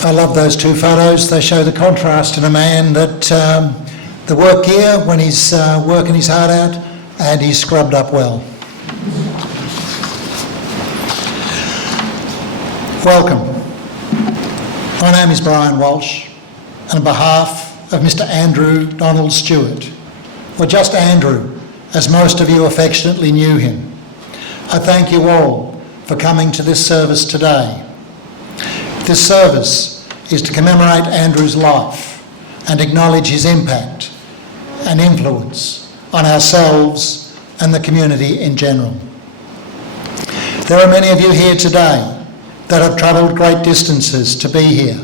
I love those two photos. They show the contrast in a man that the work gear when he's working his heart out and he's scrubbed up well. Welcome. My name is Brian Walsh, and on behalf of Mr Andrew Stewart, or just Andrew, as most of you affectionately knew him, I thank you all for coming to this service today. This service is to commemorate Andrew's life and acknowledge his impact and influence on ourselves and the community in general. There are many of you here today that have travelled great distances to be here,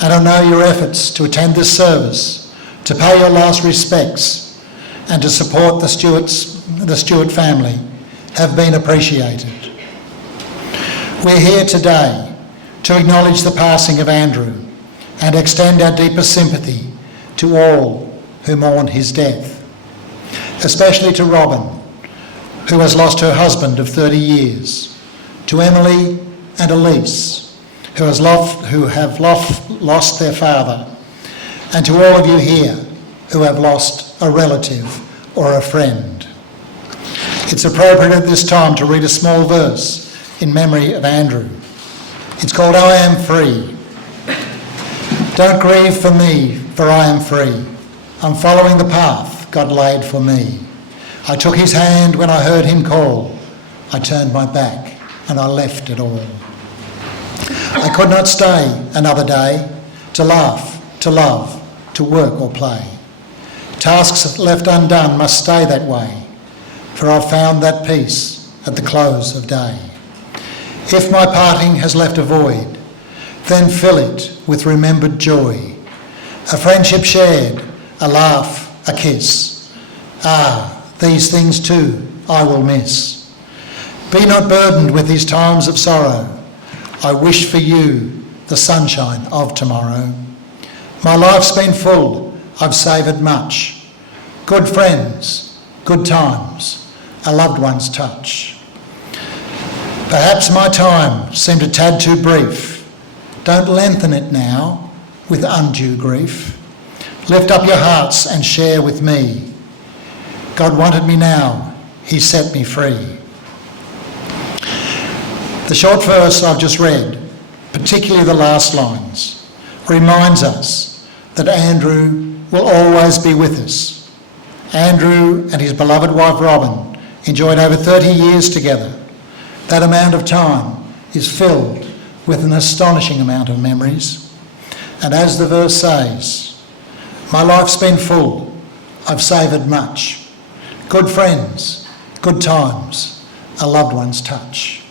and I know your efforts to attend this service, to pay your last respects and to support the Stewart family have been appreciated. We're here today to acknowledge the passing of Andrew and extend our deepest sympathy to all who mourn his death, especially to Robin, who has lost her husband of 30 years, to Emily and Elise, who have lost their father, and to all of you here who have lost a relative or a friend. It's appropriate at this time to read a small verse in memory of Andrew. It's called I Am Free. Don't grieve for me, for I am free. I'm following the path God laid for me. I took his hand when I heard him call. I turned my back and I left it all. I could not stay another day to laugh, to love, to work or play. Tasks left undone must stay that way, for I've found that peace at the close of day. If my parting has left a void, then fill it with remembered joy. A friendship shared, a laugh, a kiss. Ah, these things too I will miss. Be not burdened with these times of sorrow. I wish for you the sunshine of tomorrow. My life's been full, I've savoured much. Good friends, good times, a loved one's touch. Perhaps my time seemed a tad too brief. Don't lengthen it now with undue grief. Lift up your hearts and share with me. God wanted me now, he set me free. The short verse I've just read, particularly the last lines, reminds us that Andrew will always be with us. Andrew and his beloved wife Robin enjoyed over 30 years together. That amount of time is filled with an astonishing amount of memories. And as the verse says, my life's been full, I've savoured much. Good friends, good times, a loved one's touch.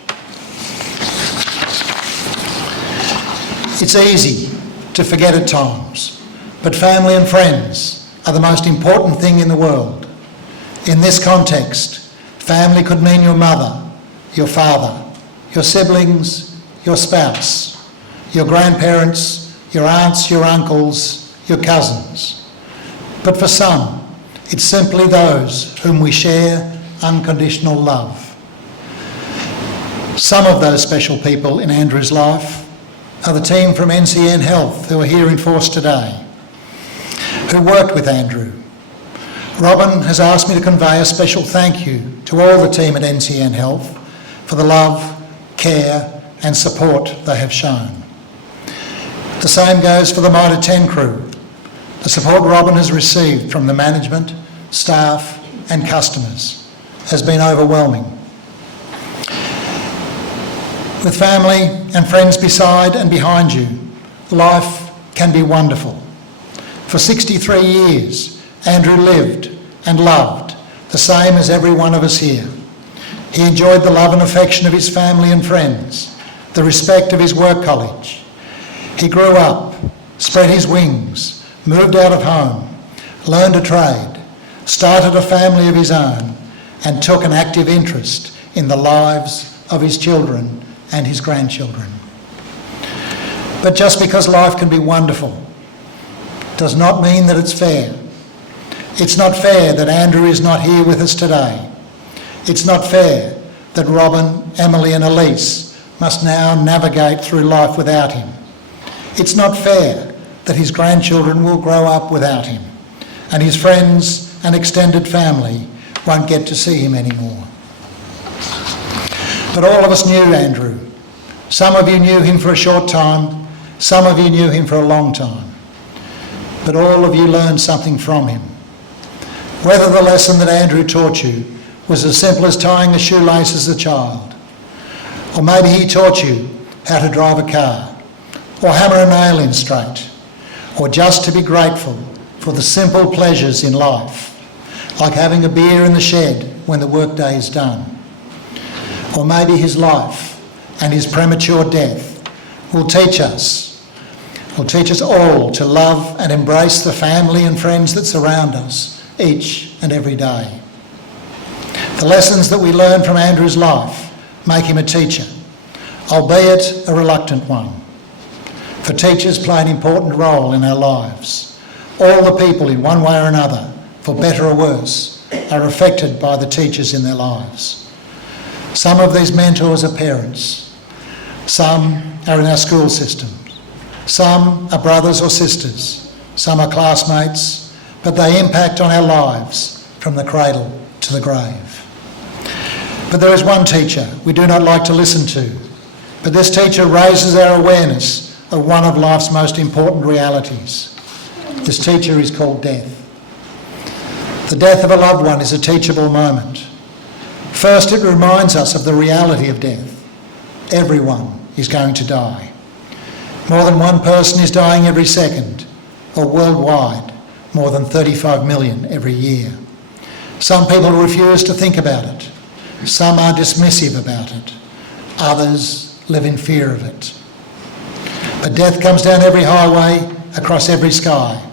It's easy to forget at times, but family and friends are the most important thing in the world. In this context, family could mean your mother, your father, your siblings, your spouse, your grandparents, your aunts, your uncles, your cousins. But for some, it's simply those whom we share unconditional love. Some of those special people in Andrew's life are the team from NCN Health who are here in force today, who worked with Andrew. Robin has asked me to convey a special thank you to all the team at NCN Health for the love, care and support they have shown. The same goes for the Mitre 10 crew. The support Robin has received from the management, staff and customers has been overwhelming. With family and friends beside and behind you, life can be wonderful. For 63 years, Andrew lived and loved the same as every one of us here. He enjoyed the love and affection of his family and friends, the respect of his work college. He grew up, spread his wings, moved out of home, learned a trade, started a family of his own, and took an active interest in the lives of his children and his grandchildren. But just because life can be wonderful does not mean that it's fair. It's not fair that Andrew is not here with us today. It's not fair that Robin, Emily and Elise must now navigate through life without him. It's not fair that his grandchildren will grow up without him, and his friends and extended family won't get to see him anymore. But all of us knew Andrew. Some of you knew him for a short time, some of you knew him for a long time. But all of you learned something from him. Whether the lesson that Andrew taught you was as simple as tying a shoelace as a child, or maybe he taught you how to drive a car, or hammer a nail in straight, or just to be grateful for the simple pleasures in life, like having a beer in the shed when the workday is done. Or maybe his life and his premature death will teach us all to love and embrace the family and friends that surround us each and every day. The lessons that we learn from Andrew's life make him a teacher, albeit a reluctant one. For teachers play an important role in our lives. All the people in one way or another, for better or worse, are affected by the teachers in their lives. Some of these mentors are parents. Some are in our school systems. Some are brothers or sisters. Some are classmates, but they impact on our lives from the cradle to the grave. But there is one teacher we do not like to listen to, but this teacher raises our awareness of one of life's most important realities. This teacher is called death. The death of a loved one is a teachable moment. First, it reminds us of the reality of death. Everyone is going to die. More than one person is dying every second, or worldwide, more than 35 million every year. Some people refuse to think about it. Some are dismissive about it. Others live in fear of it. But death comes down every highway, across every sky.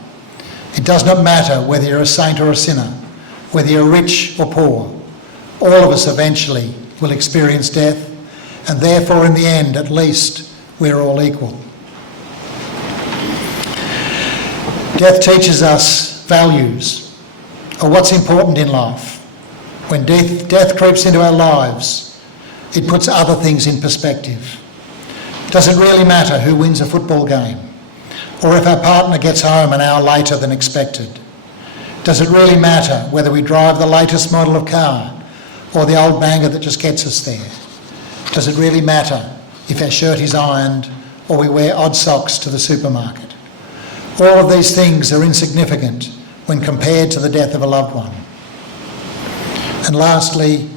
It does not matter whether you're a saint or a sinner, whether you're rich or poor. All of us eventually will experience death, and therefore in the end, at least, we're all equal. Death teaches us values, or what's important in life. When death creeps into our lives, it puts other things in perspective. Does it really matter who wins a football game, or if our partner gets home an hour later than expected? Does it really matter whether we drive the latest model of car or the old banger that just gets us there? Does it really matter if our shirt is ironed or we wear odd socks to the supermarket? All of these things are insignificant when compared to the death of a loved one. And lastly,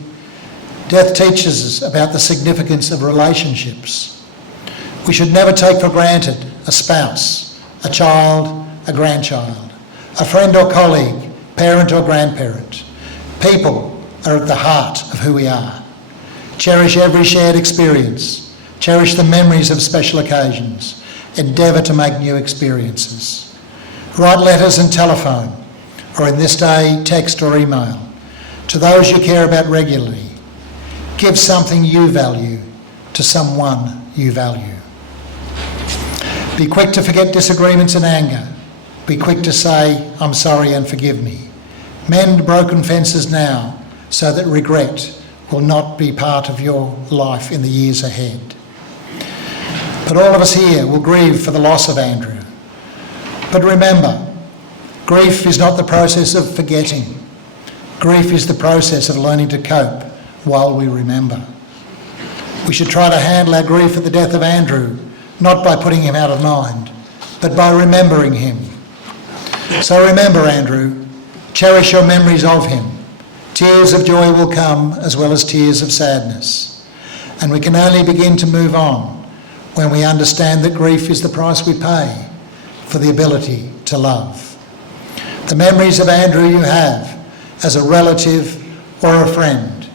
death teaches us about the significance of relationships. We should never take for granted a spouse, a child, a grandchild, a friend or colleague, parent or grandparent. People are at the heart of who we are. Cherish every shared experience. Cherish the memories of special occasions. Endeavour to make new experiences. Write letters and telephone, or in this day, text or email, to those you care about regularly. Give something you value to someone you value. Be quick to forget disagreements and anger. Be quick to say, I'm sorry and forgive me. Mend broken fences now so that regret will not be part of your life in the years ahead. But all of us here will grieve for the loss of Andrew. But remember, grief is not the process of forgetting. Grief is the process of learning to cope while we remember. We should try to handle our grief at the death of Andrew, not by putting him out of mind, but by remembering him. So remember Andrew, cherish your memories of him. Tears of joy will come as well as tears of sadness. And we can only begin to move on when we understand that grief is the price we pay for the ability to love. The memories of Andrew you have as a relative or a friend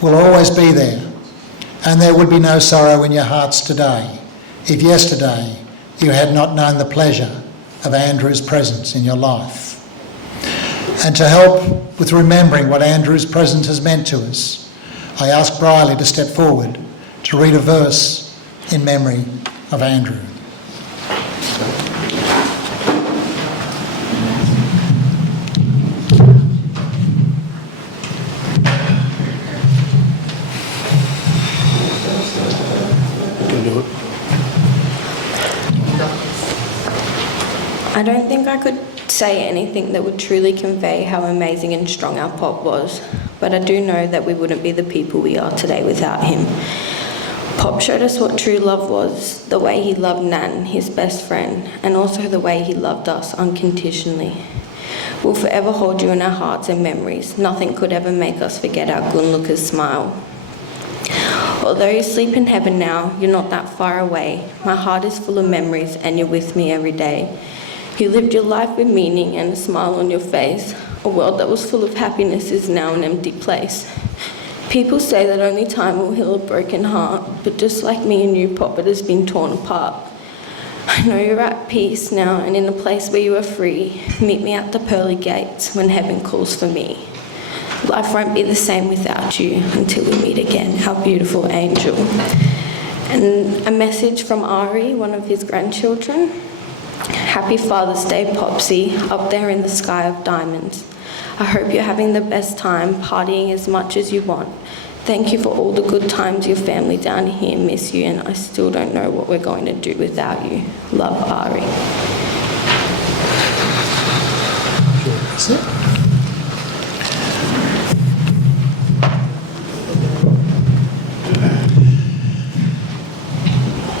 will always be there, and there would be no sorrow in your hearts today if yesterday you had not known the pleasure of Andrew's presence in your life. And to help with remembering what Andrew's presence has meant to us, I ask Briley to step forward to read a verse in memory of Andrew. do it. I don't think I could say anything that would truly convey how amazing and strong our Pop was, but I do know that we wouldn't be the people we are today without him. Pop showed us what true love was, the way he loved Nan, his best friend, and also the way he loved us unconditionally. We'll forever hold you in our hearts and memories. Nothing could ever make us forget our Goonlooker's smile. Although you sleep in heaven now, you're not that far away. My heart is full of memories and you're with me every day. You lived your life with meaning and a smile on your face. A world that was full of happiness is now an empty place. People say that only time will heal a broken heart, but just like me and you, Pop, it has been torn apart. I know you're at peace now and in a place where you are free. Meet me at the pearly gates when heaven calls for me. Life won't be the same without you until we meet again, our beautiful angel. And a message from Ari, one of his grandchildren. Happy Father's Day, Popsy, up there in the sky of diamonds. I hope you're having the best time, partying as much as you want. Thank you for all the good times. Your family down here miss you, and I still don't know what we're going to do without you. Love, Ari. That's it.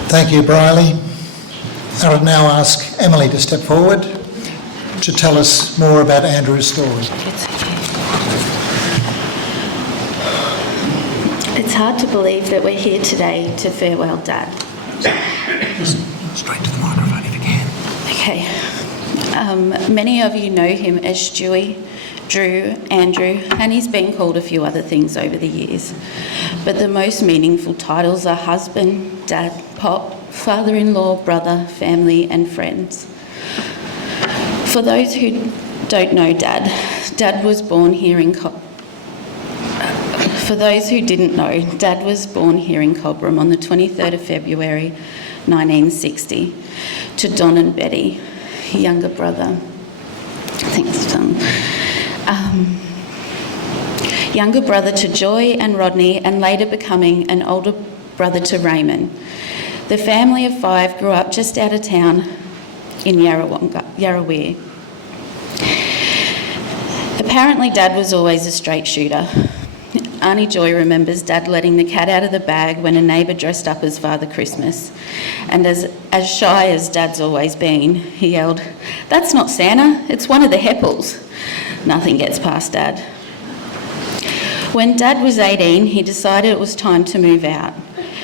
Thank you, Briley. I would now ask Emily to step forward to tell us more about Andrew's story. It's hard to believe that we're here today to farewell Dad. Straight to the microphone if you can. Okay. Many of you know him as Stewie, Drew, Andrew, and he's been called a few other things over the years. But the most meaningful titles are husband, dad, Pop, father-in-law, brother, family, and friends. For those who don't know Dad was born here in For those who didn't know, Dad was born here in Cobram on the 23rd of February 1960 to Don and Betty, younger brother. Thanks, Don. Younger brother to Joy and Rodney, and later becoming an older brother to Raymond. The family of 5 grew up just out of town in Yarrawee. Apparently Dad was always a straight shooter. Auntie Joy remembers Dad letting the cat out of the bag when a neighbour dressed up as Father Christmas. And as shy as Dad's always been, he yelled, "That's not Santa, it's one of the Heppels." Nothing gets past Dad. When Dad was 18, he decided it was time to move out.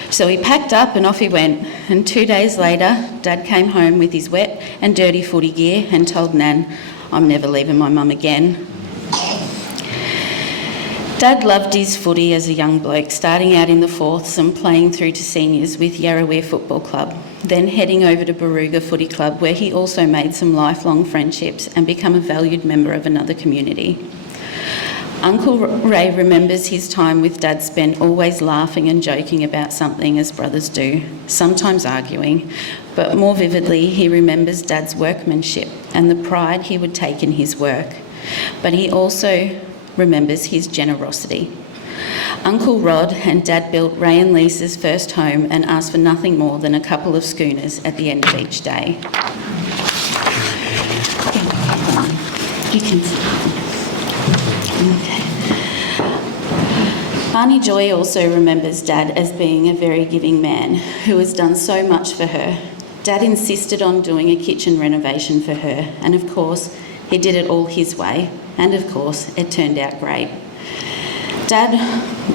So he packed up and off he went, and 2 days later, Dad came home with his wet and dirty footy gear and told Nan, "I'm never leaving my mum again." Dad loved his footy as a young bloke, starting out in the fourths and playing through to seniors with Yarrawee Football Club, then heading over to Barooga Footy Club, where he also made some lifelong friendships and became a valued member of another community. Uncle Ray remembers his time with Dad spent always laughing and joking about something, as brothers do, sometimes arguing, but more vividly he remembers Dad's workmanship and the pride he would take in his work. But he also remembers his generosity. Uncle Rod and Dad built Ray and Lisa's first home and asked for nothing more than a couple of schooners at the end of each day. You can sit. Okay. Auntie Joy also remembers Dad as being a very giving man who has done so much for her. Dad insisted on doing a kitchen renovation for her, and of course he did it all his way, and of course it turned out great. Dad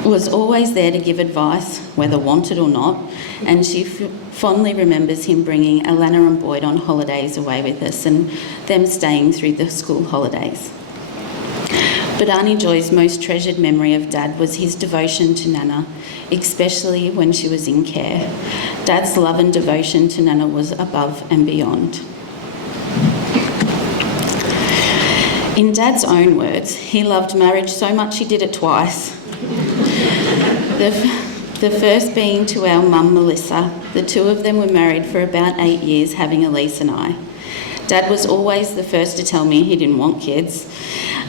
was always there to give advice, whether wanted or not, and she fondly remembers him bringing Alana and Boyd on holidays away with us and them staying through the school holidays. But Auntie Joy's most treasured memory of Dad was his devotion to Nana, especially when she was in care. Dad's love and devotion to Nana was above and beyond. In Dad's own words, he loved marriage so much he did it twice. The first being to our mum, Melissa. The two of them were married for about 8 years, having Elise and I. Dad was always the first to tell me he didn't want kids,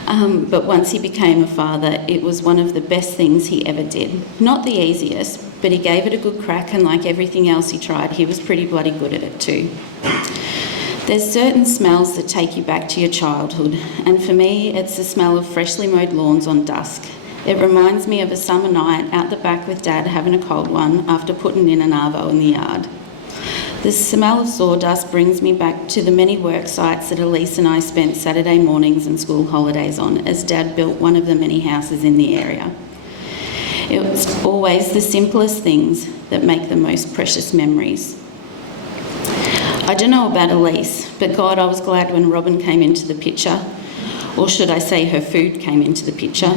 but once he became a father, it was one of the best things he ever did. Not the easiest, but he gave it a good crack, and like everything else he tried, he was pretty bloody good at it too. There's certain smells that take you back to your childhood, and for me, it's the smell of freshly mowed lawns on dusk. It reminds me of a summer night out the back with Dad having a cold one after putting in an arvo in the yard. The smell of sawdust brings me back to the many work sites that Elise and I spent Saturday mornings and school holidays on as Dad built one of the many houses in the area. It was always the simplest things that make the most precious memories. I don't know about Elise, but God, I was glad when Robin came into the picture, or should I say her food came into the picture.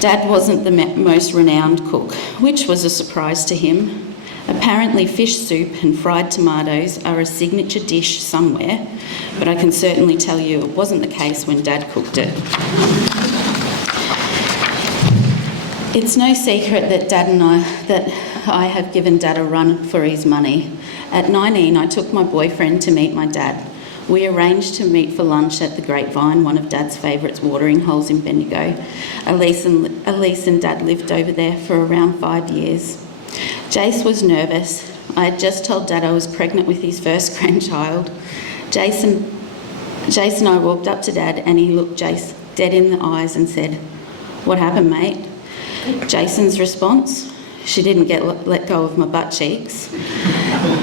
Dad wasn't the most renowned cook, which was a surprise to him. Apparently fish soup and fried tomatoes are a signature dish somewhere, but I can certainly tell you it wasn't the case when Dad cooked it. It's no secret that I have given Dad a run for his money. At 19, I took my boyfriend to meet my dad. We arranged to meet for lunch at the Grapevine, one of Dad's favourite watering holes in Bendigo. Elise and Dad lived over there for around 5 years. Jace was nervous. I had just told Dad I was pregnant with his first grandchild. Jace and I walked up to Dad and he looked Jace dead in the eyes and said, "What happened, mate?" Jason's response, "She didn't let go of my butt cheeks."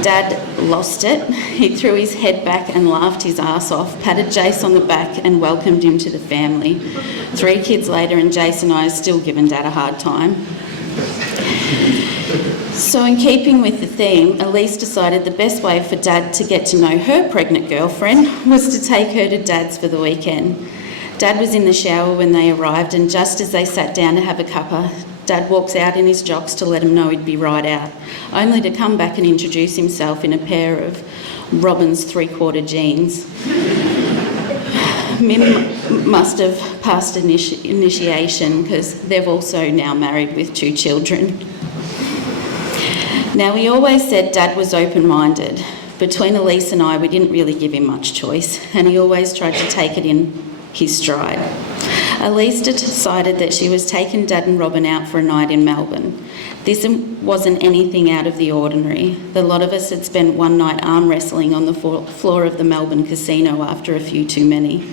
Dad lost it. He threw his head back and laughed his ass off, patted Jace on the back and welcomed him to the family. 3 kids later and Jace and I are still giving Dad a hard time. So in keeping with the theme, Elise decided the best way for Dad to get to know her pregnant girlfriend was to take her to Dad's for the weekend. Dad was in the shower when they arrived, and just as they sat down to have a cuppa, Dad walks out in his jocks to let him know he'd be right out, only to come back and introduce himself in a pair of Robin's 3/4 jeans. Mim must have passed initiation because they've also now married with 2 children. Now, we always said Dad was open-minded. Between Elise and I, we didn't really give him much choice, and he always tried to take it in his stride. Elise decided that she was taking Dad and Robin out for a night in Melbourne. This wasn't anything out of the ordinary. The lot of us had spent one night arm wrestling on the floor of the Melbourne casino after a few too many.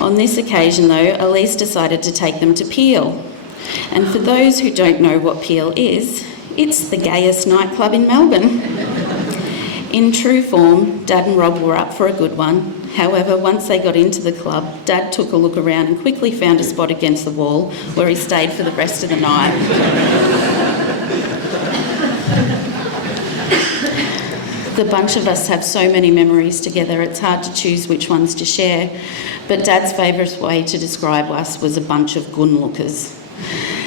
On this occasion, though, Elise decided to take them to Peel. And for those who don't know what Peel is, it's the gayest nightclub in Melbourne. In true form, Dad and Rob were up for a good one. However, once they got into the club, Dad took a look around and quickly found a spot against the wall where he stayed for the rest of the night. The bunch of us have so many memories together, it's hard to choose which ones to share, but Dad's favourite way to describe us was a bunch of gun-lookers.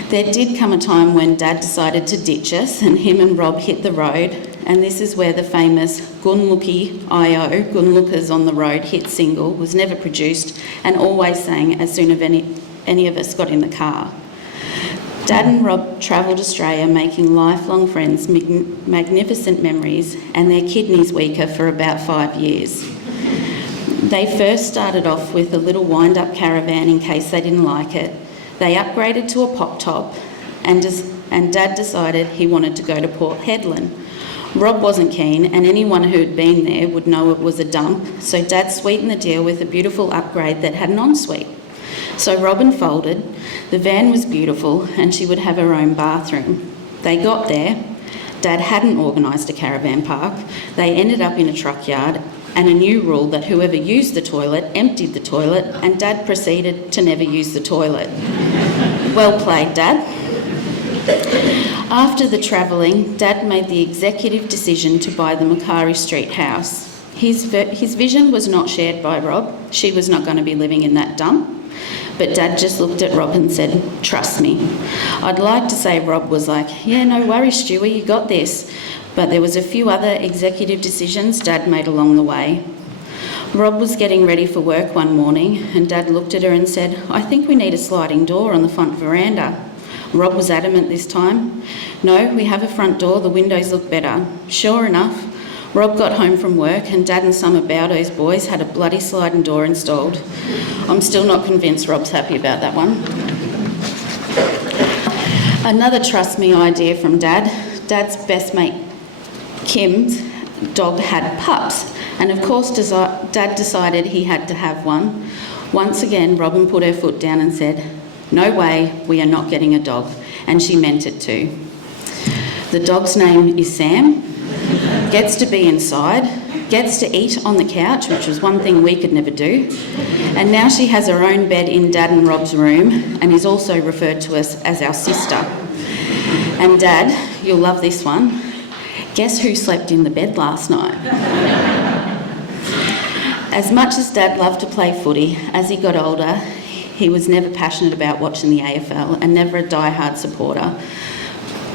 There did come a time when Dad decided to ditch us and him and Rob hit the road, and this is where the famous Gunlooky I.O., Gunlookers on the Road hit single was never produced and always sang as soon as any of us got in the car. Dad and Rob travelled Australia making lifelong friends, magnificent memories, and their kidneys weaker for about 5 years. They first started off with a little wind-up caravan in case they didn't like it. They upgraded to a pop top and Dad decided he wanted to go to Port Hedland. Rob wasn't keen, and anyone who'd been there would know it was a dump, so Dad sweetened the deal with a beautiful upgrade that had an ensuite. So Robin folded, the van was beautiful and she would have her own bathroom. They got there, Dad hadn't organised a caravan park, they ended up in a truck yard, and a new rule that whoever used the toilet emptied the toilet, and Dad proceeded to never use the toilet. Well played, Dad. After the travelling, Dad made the executive decision to buy the Macquarie Street house. His vision was not shared by Rob. She was not going to be living in that dump. But Dad just looked at Rob and said, "Trust me." I'd like to say Rob was like, "Yeah, no worries, Stewie, you got this." But there was a few other executive decisions Dad made along the way. Rob was getting ready for work one morning and Dad looked at her and said, "I think we need a sliding door on the front veranda." Rob was adamant this time. "No, we have a front door, the windows look better." Sure enough, Rob got home from work and Dad and some of Bowdo's boys had a bloody sliding door installed. I'm still not convinced Rob's happy about that one. Another trust me idea from Dad. Dad's best mate Kim's dog had pups, and of course Dad decided he had to have one. Once again, Robin put her foot down and said, "No way, we are not getting a dog," and she meant it too. The dog's name is Sam, gets to be inside, gets to eat on the couch, which was one thing we could never do, and now she has her own bed in Dad and Rob's room and is also referred to us as our sister. And Dad, you'll love this one, guess who slept in the bed last night? As much as Dad loved to play footy, as he got older, he was never passionate about watching the AFL and never a die-hard supporter.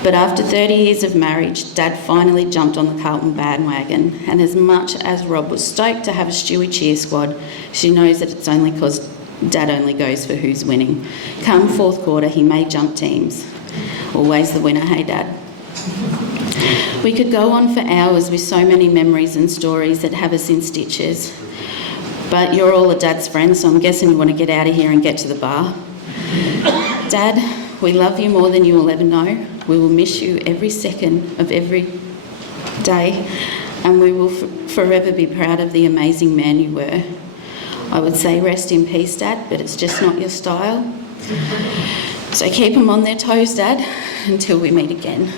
But after 30 years of marriage, Dad finally jumped on the Carlton bandwagon, and as much as Rob was stoked to have a Stewie cheer squad, she knows that it's only because Dad only goes for who's winning. Come fourth quarter, he may jump teams. Always the winner, hey Dad? We could go on for hours with so many memories and stories that have us in stitches. But you're all a Dad's friends, so I'm guessing you want to get out of here and get to the bar. Dad, we love you more than you will ever know. We will miss you every second of every day, and we will forever be proud of the amazing man you were. I would say rest in peace, Dad, but it's just not your style. So keep them on their toes, Dad, until we meet again.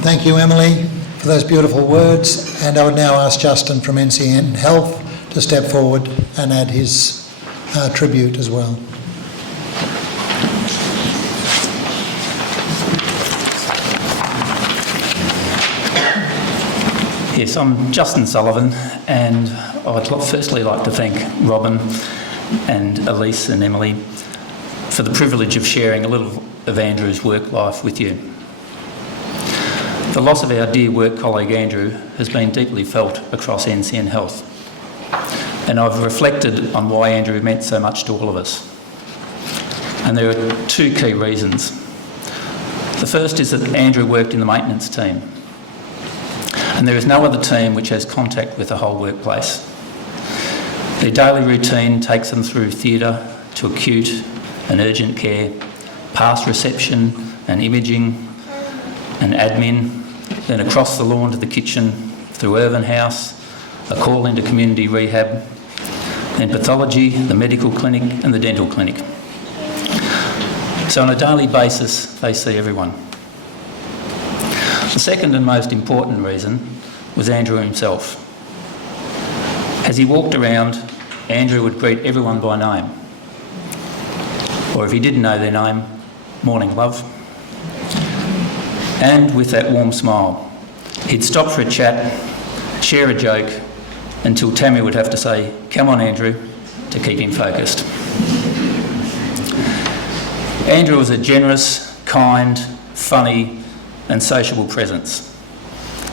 Thank you, Emily, for those beautiful words. And I would now ask Justin from NCN Health to step forward and add his tribute as well. Yes, I'm Justin Sullivan, and I'd firstly like to thank Robin and Elise and Emily for the privilege of sharing a little of Andrew's work life with you. The loss of our dear work colleague Andrew has been deeply felt across NCN Health, and I've reflected on why Andrew meant so much to all of us. And there are two key reasons. The first is that Andrew worked in the maintenance team, and there is no other team which has contact with the whole workplace. Their daily routine takes them through theatre to acute and urgent care, past reception and imaging and admin, then across the lawn to the kitchen, through Irvine House, a call into community rehab, then pathology, the medical clinic and the dental clinic. So on a daily basis, they see everyone. The second and most important reason was Andrew himself. As he walked around, Andrew would greet everyone by name. Or if he didn't know their name, morning love. And with that warm smile, he'd stop for a chat, share a joke, until Tammy would have to say, "Come on, Andrew," to keep him focused. Andrew was a generous, kind, funny and sociable presence.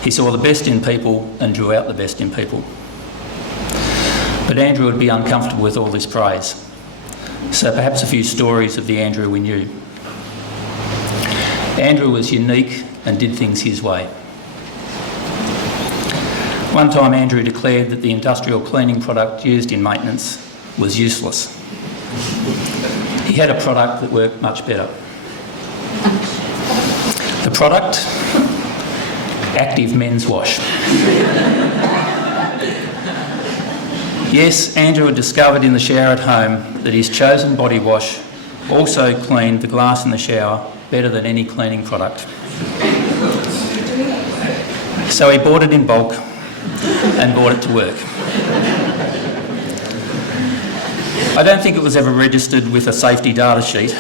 He saw the best in people and drew out the best in people. But Andrew would be uncomfortable with all this praise. So perhaps a few stories of the Andrew we knew. Andrew was unique and did things his way. One time Andrew declared that the industrial cleaning product used in maintenance was useless. He had a product that worked much better. The product? Active men's wash. Yes, Andrew had discovered in the shower at home that his chosen body wash also cleaned the glass in the shower better than any cleaning product. So he bought it in bulk and brought it to work. I don't think it was ever registered with a safety data sheet,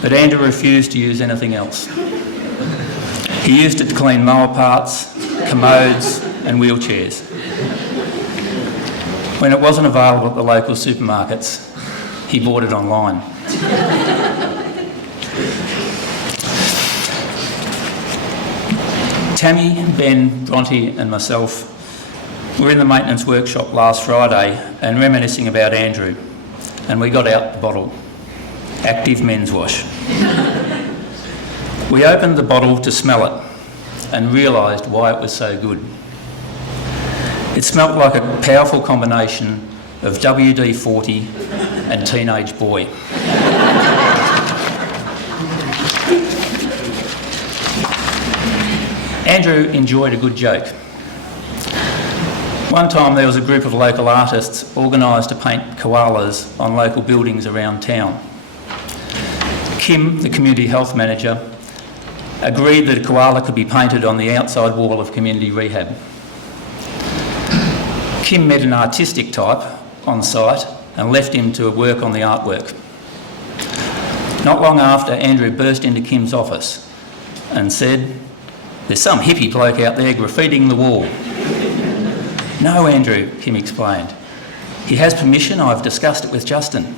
but Andrew refused to use anything else. He used it to clean mower parts, commodes and wheelchairs. When it wasn't available at the local supermarkets, he bought it online. Tammy, Ben, Bronte and myself were in the maintenance workshop last Friday and reminiscing about Andrew and we got out the bottle. Active Men's Wash. We opened the bottle to smell it and realised why it was so good. It smelt like a powerful combination of WD-40 and teenage boy. Andrew enjoyed a good joke. One time there was a group of local artists organised to paint koalas on local buildings around town. Kim, the community health manager, agreed that a koala could be painted on the outside wall of community rehab. Kim met an artistic type on site and left him to work on the artwork. Not long after, Andrew burst into Kim's office and said, "There's some hippie bloke out there graffitiing the wall." "No, Andrew," Kim explained. "He has permission. I've discussed it with Justin."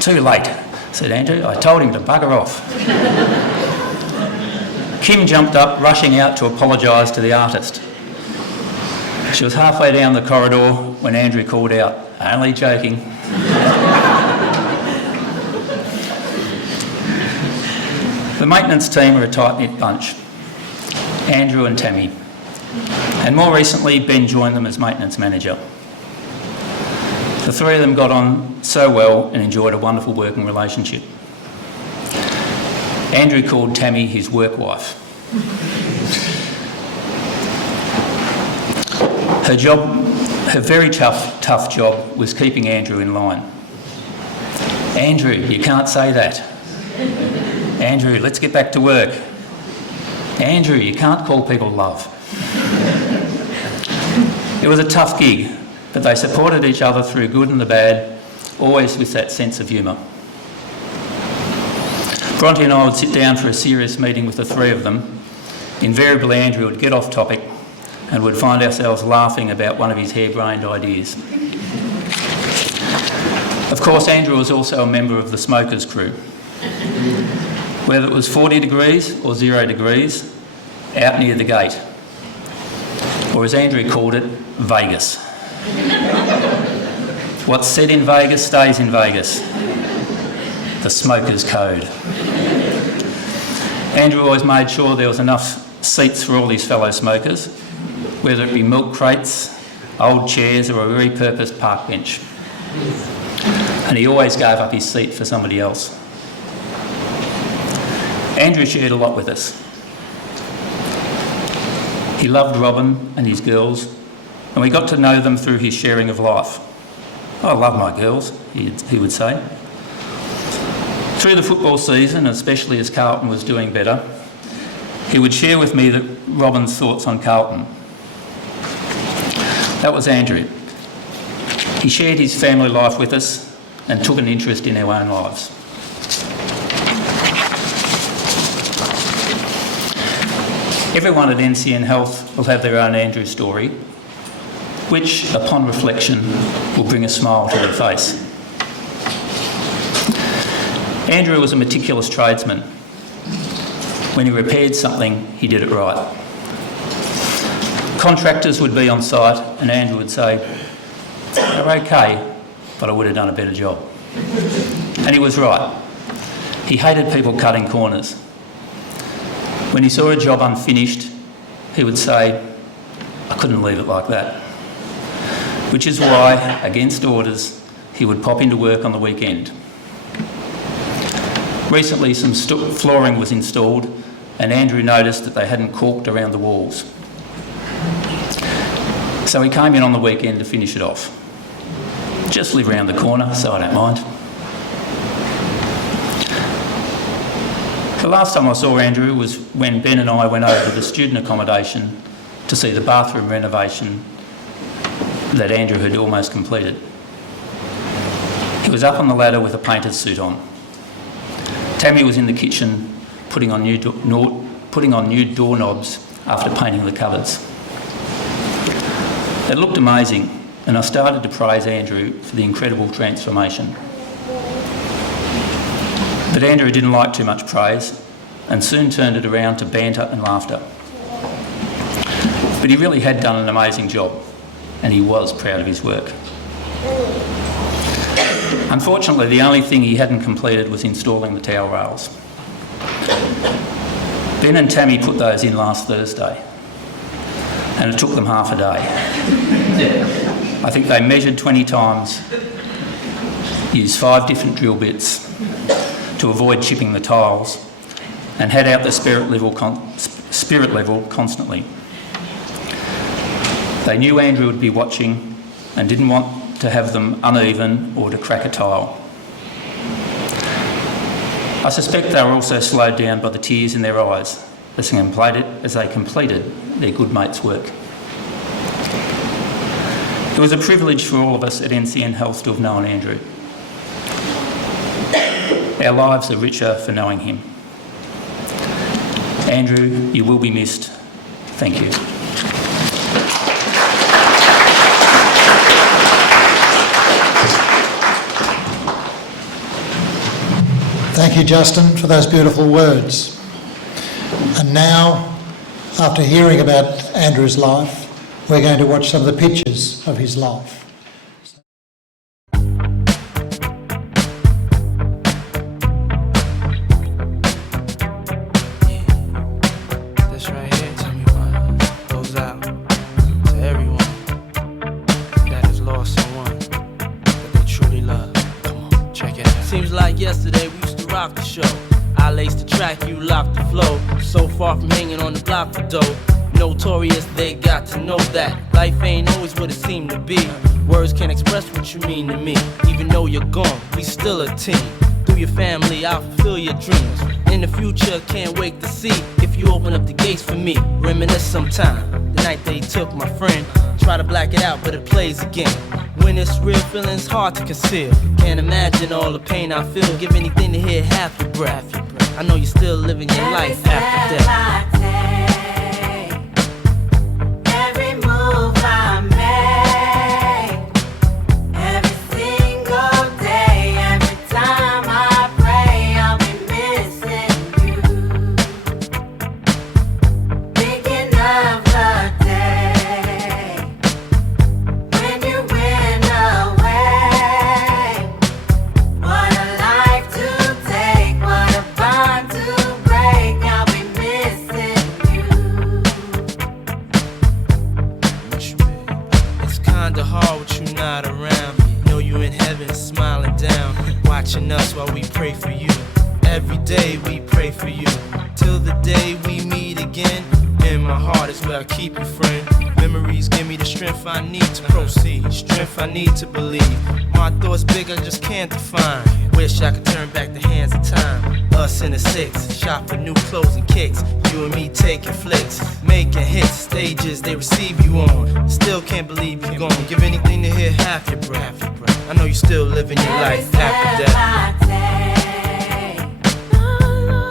"Too late," said Andrew. "I told him to bugger off." Kim jumped up, rushing out to apologise to the artist. She was halfway down the corridor when Andrew called out, "Only joking." The maintenance team are a tight-knit bunch. Andrew and Tammy. And more recently, Ben joined them as maintenance manager. The three of them got on so well and enjoyed a wonderful working relationship. Andrew called Tammy his work wife. Her very tough job was keeping Andrew in line. "Andrew, you can't say that. Andrew, let's get back to work. Andrew, you can't call people love." It was a tough gig, but they supported each other through good and the bad, always with that sense of humour. Bronte and I would sit down for a serious meeting with the three of them. Invariably, Andrew would get off topic and would find ourselves laughing about one of his harebrained ideas. Of course, Andrew was also a member of the smokers crew. Whether it was 40 degrees or 0 degrees, out near the gate. Or as Andrew called it, Vegas. What's said in Vegas stays in Vegas. The smokers code. Andrew always made sure there was enough seats for all his fellow smokers, whether it be milk crates, old chairs or a repurposed park bench. And he always gave up his seat for somebody else. Andrew shared a lot with us. He loved Robin and his girls, and we got to know them through his sharing of life. "I love my girls," he would say. Through the football season, especially as Carlton was doing better, he would share with me Robin's thoughts on Carlton. That was Andrew. He shared his family life with us and took an interest in our own lives. Everyone at NCN Health will have their own Andrew story, which, upon reflection, will bring a smile to their face. Andrew was a meticulous tradesman. When he repaired something, he did it right. Contractors would be on site and Andrew would say, "They're okay, but I would have done a better job." And he was right. He hated people cutting corners. When he saw a job unfinished, he would say, "I couldn't leave it like that." Which is why, against orders, he would pop into work on the weekend. Recently, some flooring was installed and Andrew noticed that they hadn't caulked around the walls. So he came in on the weekend to finish it off. Just live around the corner, so I don't mind. The last time I saw Andrew was when Ben and I went over to the student accommodation to see the bathroom renovation that Andrew had almost completed. He was up on the ladder with a painter's suit on. Tammy was in the kitchen putting on new doorknobs after painting the cupboards. It looked amazing, and I started to praise Andrew for the incredible transformation. But Andrew didn't like too much praise and soon turned it around to banter and laughter. But he really had done an amazing job and he was proud of his work. Unfortunately, the only thing he hadn't completed was installing the towel rails. Ben and Tammy put those in last Thursday, and it took them half a day. I think they measured 20 times, used 5 different drill bits to avoid chipping the tiles, and had out the spirit level constantly. They knew Andrew would be watching and didn't want to have them uneven or to crack a tile. I suspect they were also slowed down by the tears in their eyes as they completed their good mate's work. It was a privilege for all of us at NCN Health to have known Andrew. Our lives are richer for knowing him. Andrew, you will be missed. Thank you. Thank you, Justin, for those beautiful words. And now, after hearing about Andrew's life, we're going to watch some of the pictures of his life. This right here, tell me what goes out to everyone that has lost someone that they truly love. Come on, check it out. Seems like yesterday we used to rock the show. I laced the track, you locked the flow. So far from hanging on the block for dough. Notorious, they got to know that life ain't always what it seemed to be. Words can't express what you mean to me. Even though you're gone, we still a team. Through your family, I'll fulfill your dreams. In the future, can't wait to see if you open up the gates for me. Reminisce sometime, the night they took my friend. Try to black it out, but it plays again. When it's real, feeling's hard to conceal. Can't imagine all the pain I feel. Give anything to hear half your breath. I know you're still living your life after death. Us while we pray for you. Every day we pray for you. Till the day we meet again. In my heart is where I keep you, friend. Memories give me the strength I need to proceed. Strength I need to believe. My thoughts big, I just can't define. Wish I could turn back the hands of time. Us in the 6, shop for new clothes and kicks. You and me taking flicks, making hits, stages they receive you on. Still can't believe you're gone. Give anything to hear half your breath. I know you're still living your life after death.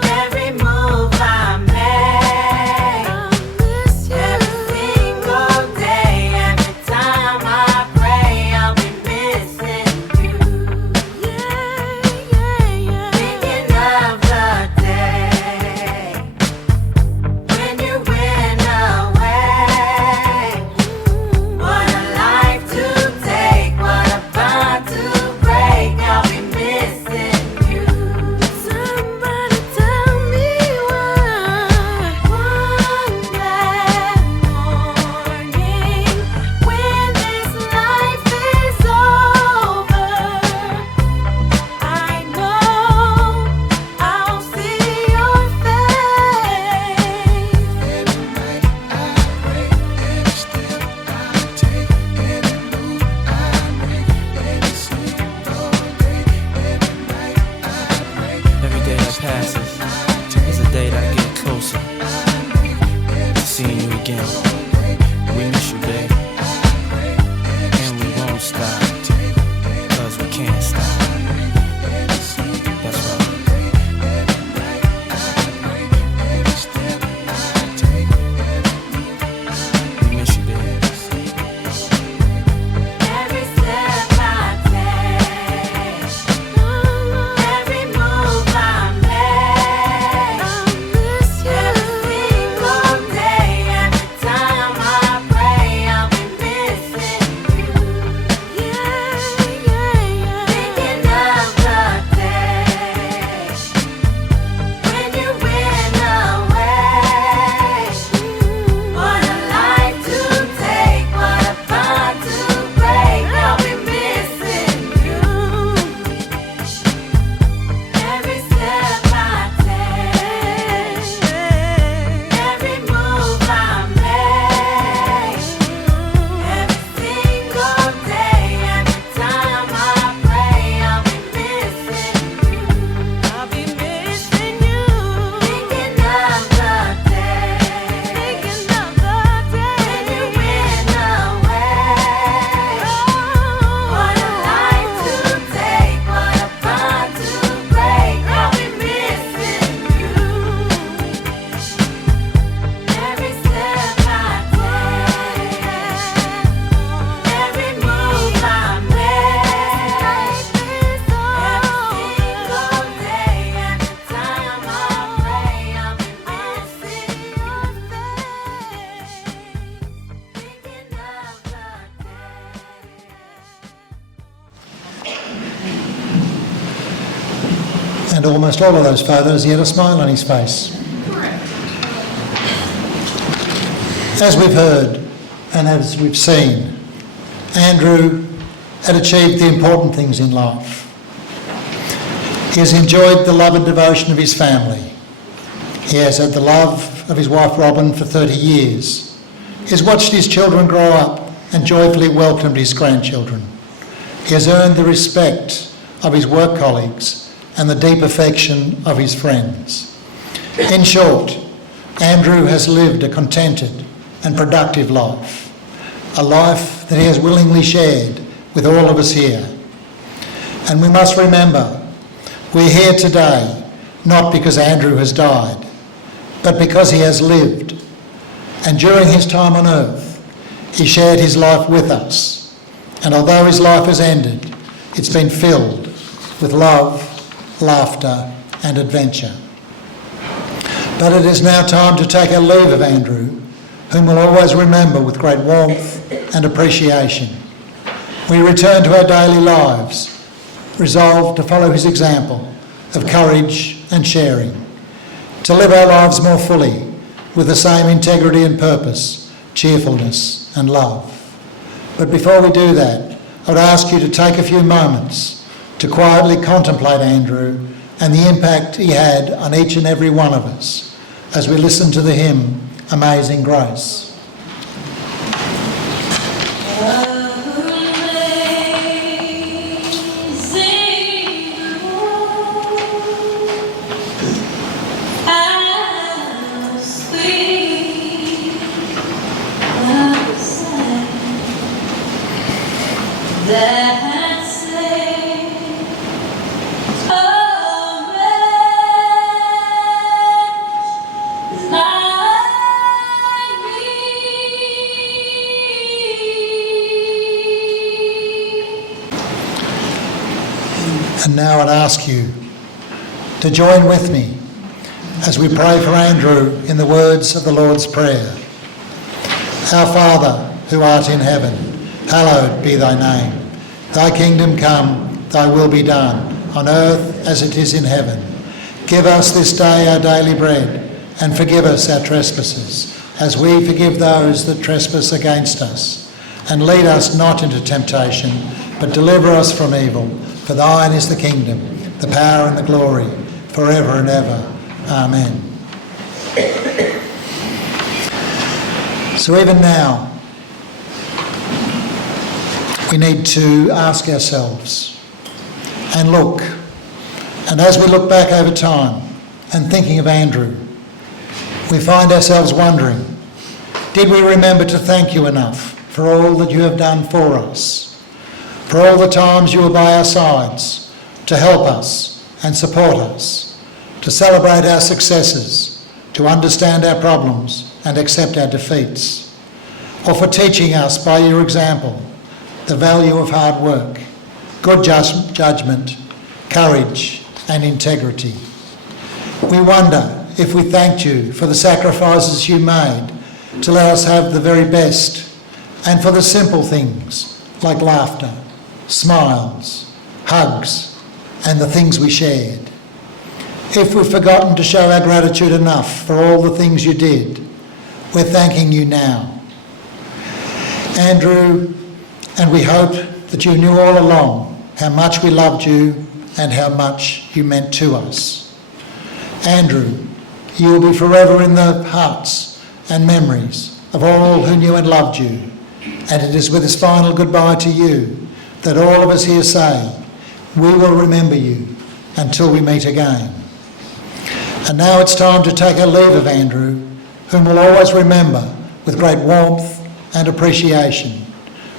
Every move I make, every single day, every time I pray, I'll be missing you. Thinking of the day when you went away. What a life to take, what a bond to break. I'll be missing you. And almost all of those photos, he had a smile on his face. As we've heard and as we've seen, Andrew had achieved the important things in life. He has enjoyed the love and devotion of his family. He has had the love of his wife Robin for 30 years. He has watched his children grow up and joyfully welcomed his grandchildren. He has earned the respect of his work colleagues and the deep affection of his friends. In short, Andrew has lived a contented and productive life, a life that he has willingly shared with all of us here. And we must remember, we're here today not because Andrew has died, but because he has lived. And during his time on earth, he shared his life with us. And although his life has ended, it's been filled with love, laughter and adventure. But it is now time to take our leave of Andrew, whom we'll always remember with great warmth and appreciation. We return to our daily lives, resolved to follow his example of courage and sharing, to live our lives more fully with the same integrity and purpose, cheerfulness and love. But before we do that, I would ask you to take a few moments to quietly contemplate Andrew and the impact he had on each and every one of us as we listen to the hymn, Amazing Grace. And now I'd ask you to join with me as we pray for Andrew in the words of the Lord's Prayer. Our Father, who art in heaven, hallowed be thy name. Thy kingdom come, thy will be done, on earth as it is in heaven. Give us this day our daily bread, and forgive us our trespasses, as we forgive those that trespass against us. And lead us not into temptation, but deliver us from evil. For thine is the kingdom, the power and the glory, forever and ever. Amen. So even now, we need to ask ourselves and look. And as we look back over time and thinking of Andrew, we find ourselves wondering, did we remember to thank you enough for all that you have done for us? For all the times you were by our sides to help us and support us, to celebrate our successes, to understand our problems and accept our defeats, or for teaching us by your example the value of hard work, good judgment, courage and integrity. We wonder if we thanked you for the sacrifices you made to let us have the very best, and for the simple things like laughter, smiles, hugs, and the things we shared. If we've forgotten to show our gratitude enough for all the things you did, we're thanking you now. Andrew, and we hope that you knew all along how much we loved you and how much you meant to us. Andrew, you will be forever in the hearts and memories of all who knew and loved you, and it is with this final goodbye to you that all of us here say, we will remember you until we meet again. And now it's time to take our leave of Andrew, whom we'll always remember with great warmth and appreciation.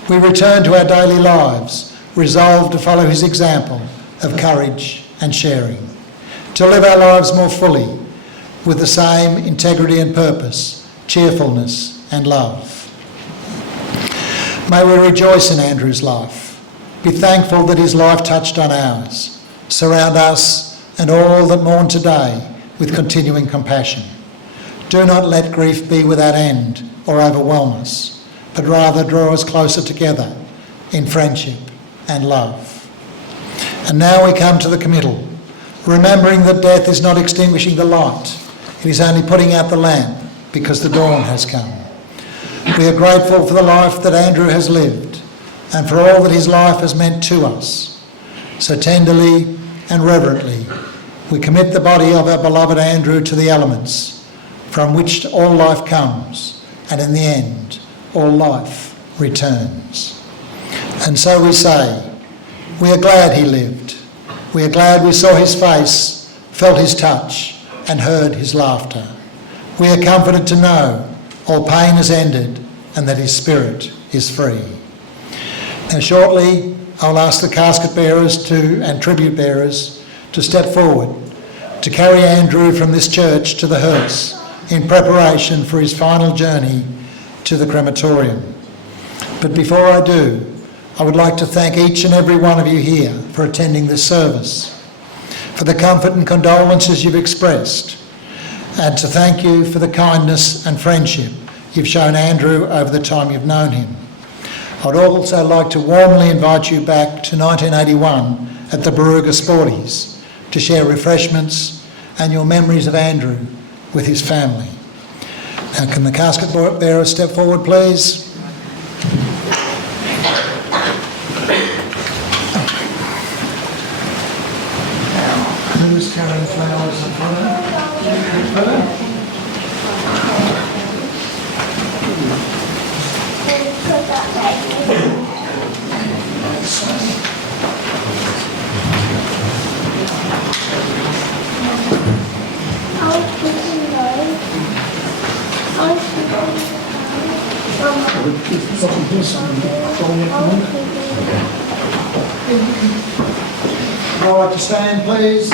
We return to our daily lives, resolved to follow his example of courage and sharing, to live our lives more fully with the same integrity and purpose, cheerfulness and love. May we rejoice in Andrew's life. Be thankful that his life touched on ours. Surround us and all that mourn today with continuing compassion. Do not let grief be without end or overwhelm us, but rather draw us closer together in friendship and love. And now we come to the committal, remembering that death is not extinguishing the light, it is only putting out the lamp because the dawn has come. We are grateful for the life that Andrew has lived and for all that his life has meant to us. So tenderly and reverently, we commit the body of our beloved Andrew to the elements, from which all life comes, and in the end, all life returns. And so we say, we are glad he lived. We are glad we saw his face, felt his touch, and heard his laughter. We are comforted to know all pain has ended and that his spirit is free. Now shortly, I'll ask the casket bearers and tribute bearers to step forward to carry Andrew from this church to the hearse in preparation for his final journey to the crematorium. But before I do, I would like to thank each and every one of you here for attending this service, for the comfort and condolences you've expressed, and to thank you for the kindness and friendship you've shown Andrew over the time you've known him. I'd also like to warmly invite you back to 1981 at the Barooga Sporties to share refreshments and your memories of Andrew with his family. Now can the casket bearer step forward, please? Who's carrying flowers in front of her? All right, to stand, please.